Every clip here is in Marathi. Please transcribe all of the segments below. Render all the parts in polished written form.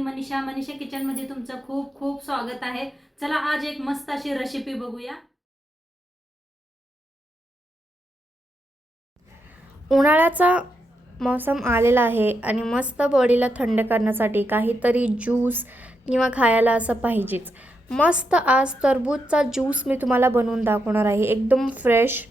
मी मनीषा किचन मध्ये तुमचं खूप खूप स्वागत आहे। चला आज एक मस्त अशी रेसिपी बघूया। उन्हाळ्याचा मौसम आलेला आहे आणि मस्त बॉडीला थंड करण्यासाठी काहीतरी ज्यूस किंवा खायला असं पाहिजेच। मस्त आज टरबूजचा ज्यूस मी तुम्हाला बनवून दाखवणार आहे, एकदम फ्रेश,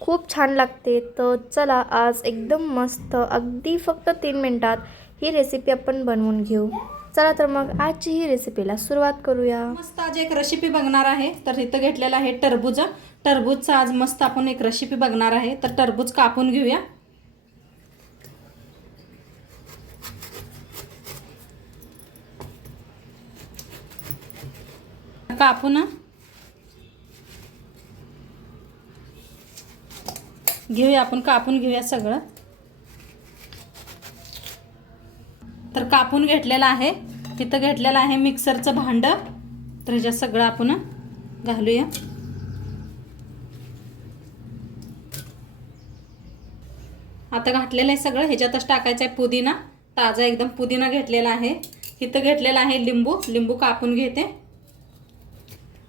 खूप छान लागते। तर चला आज एकदम मस्त अगदी फक्त 3 मिनिटात ही रेसिपी आपण बनवून घेऊ। चला तर मग आजची ही रेसिपीला सुरुवात करूया। मस्त आज एक रेसिपी बघणार आहे। तर इथं घेतलेला आहे टरबूजचा आज मस्त आपण एक रेसिपी बघणार आहे। तर टरबूज कापून घेऊया। कापून घेऊया, आपण कापून घेऊया सगळं। तर कापून घेतलेला आहे। इथं घेतलेला आहे मिक्सरचं भांड। तर ह्याच्यात सगळं आपण घालूया। आता घातलेलं आहे सगळं, ह्याच्यातच टाकायचं आहे पुदिना, ताजा एकदम पुदिना घेतलेला आहे। इथं घेतलेला आहे लिंबू कापून घेते।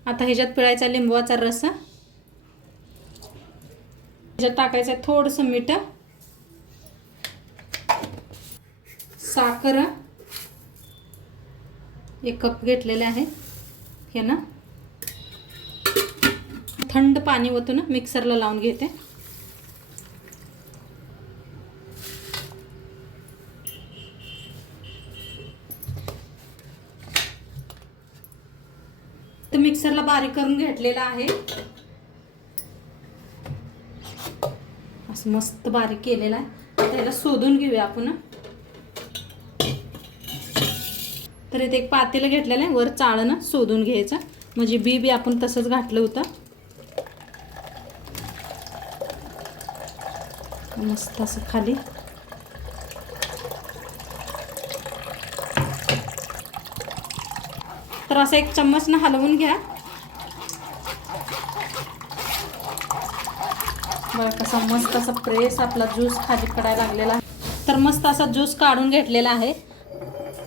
आता ह्याच्यात पिळायचा लिंबूचा रस, ह्याच्यात टाकायचं आहे थोडंसं मीठ, साखर 1 कप घेतलेले आहे। हे ना थंड पाणी ओतून मिक्सरला लावून घेते। तर मिक्सरला बारीक करून घेतलेला आहे, असं मस्त बारीक केलेला आहे। आता याला शोधून घेऊया आपण। तर इथे एक पातेलं घेतलेलं आहे, वर चाळण शोधून घ्यायचं, म्हणजे बी आपण तसंच घातलं होतं। मस्त असं खाली तर असं 1 चम्मचनं हलवून घ्या। बघा कसा मस्त असा प्रेस आपला ज्यूस खाली पडायला लागलेला आहे। तर मस्त असा ज्यूस काढून घेतलेला आहे।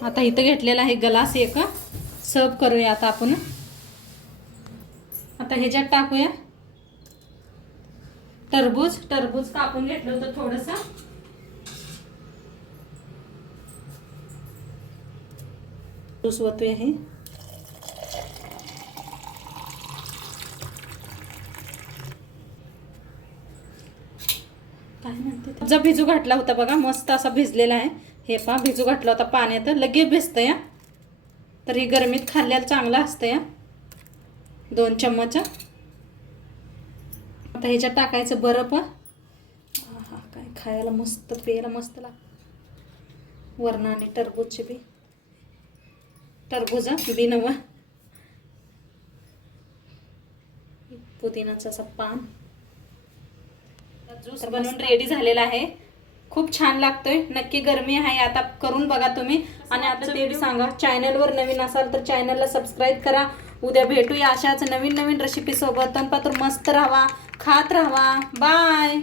आता इथं घेतलेला आहे ग्लास 1, सर्व करूया आता आपण। आता ह्याच्यात टाकूया टरबूज कापून घेतलं होतं थोडंसं। ज्यूस ओतूया हे। काय म्हणते जब भिजू घातला होता बघा, मस्त असा भिजलेला आहे। हे पहा भिजू घातला होता पाण्यात, लगेच भिजतं या। तर ही गरमीत खाल्ल्याला चांगलं असतं या। 2 चम्मच आता ह्याच्यात टाकायचं बर्फ। काय खायला मस्त, प्यायला मस्त लागतं। वरण आणि टरबूजचे बी नव पुदिनाचं असं पान। ज्यूस बनवून रेडी झालेला आहे, खूप छान लागतोय। नक्की गरमी आहे आता करून बघा तुम्ही। आणि आता ते सांगा, चॅनलवर नवीन असाल तर चॅनलला सबस्क्राईब करा। उद्या भेटूया अशाच नवीन रेसिपी सोबत। तोपर्यंत मस्त राहा, खात राहा। बाय।